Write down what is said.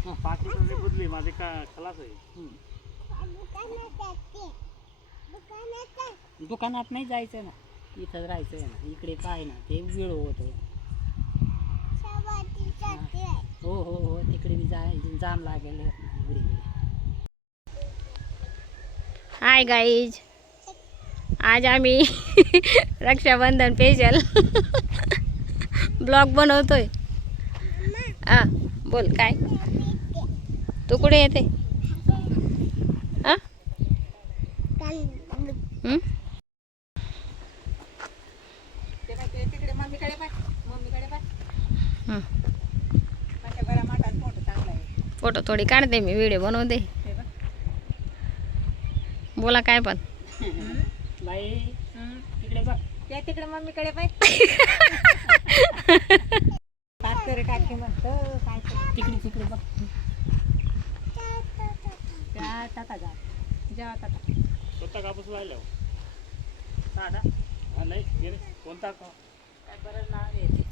पाकिस्तानी बदली माझे का खलास आहे दुकानात नाही जायचं ना. इथं राहायचं आहे ना. इकडे काय ना. ते वेळ होतो हो हो हो. तिकडे मी जाय जाम लागेल. हाय गाईज आज आम्ही रक्षाबंधन स्पेशल ब्लॉग बनवतोय. हा बोल काय? तू कुठे येते हा हं? हं. फोटो थोडी काढते मी व्हिडिओ बनवते बोला काय पण बाई तिकडे बघ त्या तिकडे मम्मीकडे. तिकडे तिकडे बघ त्या टाटा जा जेव्हा टाटा स्वतः कापूस लायला साधा. हा नाही गेले कोणता? का काय बरं नाव येते